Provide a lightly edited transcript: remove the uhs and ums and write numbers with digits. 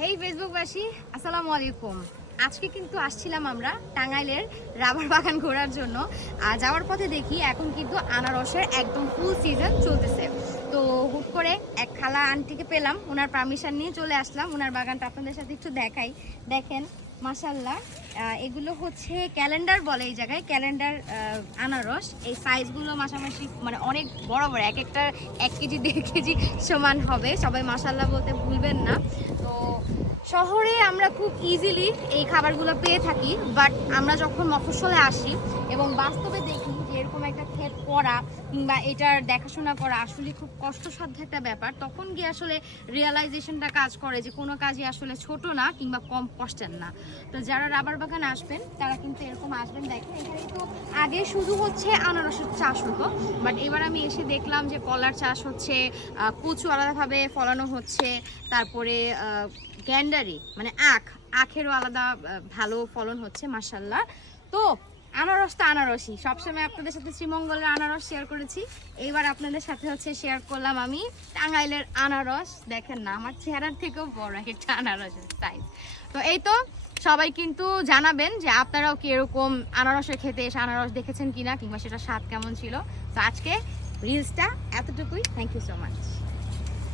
হেই ফেসবুকবাসী, আসসালামু আলাইকুম। আজকে কিন্তু আসছিলাম আমরা টাঙ্গাইলের রাবার বাগান ঘোরার জন্য। আর যাওয়ার পথে দেখি এখন কিন্তু আনারসের একদম ফুল সিজন চলতেছে। তো হুট করে এক খালা আন্টিকে পেলাম, ওনার পারমিশন নিয়ে চলে আসলাম ওনার বাগানটা আপনাদের সাথে একটু দেখাই। দেখেন মাশাআল্লাহ, এগুলো হচ্ছে ক্যালেন্ডার বলে এই জায়গায়, ক্যালেন্ডার আনারস। এই সাইজগুলো মাসামাসি মানে অনেক বড় বড়, এক একটা 1 কেজি 1.5 কেজি সমান হবে। সবাই মাশাআল্লাহ বলতে ভুলবেন না। তো শহরে আমরা খুব ইজিলি এই খাবারগুলো পেয়ে থাকি, বাট আমরা যখন মফস্বলে আসি এবং বাস্তবে দেখি যে এরকম একটা ক্ষেত করা কিংবা এটার দেখাশোনা করা আসলে খুব কষ্টসাধ্য একটা ব্যাপার, তখন গিয়ে আসলে রিয়েলাইজেশনটা কাজ করে যে কোনো কাজই আসলে ছোট না কিংবা কম কষ্টের না। তো যারা রাবার বাগান আসবেন তারা কিন্তু এরকম আসবেন। দেখেন এখানে তো আগে শুধু হচ্ছে আনারসের চাষ হতো, বাট এবার আমি এসে দেখলাম যে কলার চাষ হচ্ছে, কচু আলাদাভাবে ফলানো হচ্ছে, তারপরে গ্যান্ডারি মানে আখেরও আলাদা ভালো ফলন হচ্ছে মাশাআল্লাহ। তো আনারস তো আনারসই, সবসময় আপনাদের সাথে শ্রীমঙ্গলের আনারস শেয়ার করেছি, এইবার আপনাদের সাথে হচ্ছে শেয়ার করলাম আমি টাঙ্গাইলের আনারস। দেখেন না, আমার চেহারার থেকেও বড় একটা আনারসের সাইজ। তো এই তো সবাই কিন্তু জানাবেন যে আপনারাও কি এরকম আনারসের খেতে এসে আনারস দেখেছেন কিনা, কিংবা সেটা স্বাদ কেমন ছিল। তো আজকে রিলসটা এতটুকুই। Thank you so much.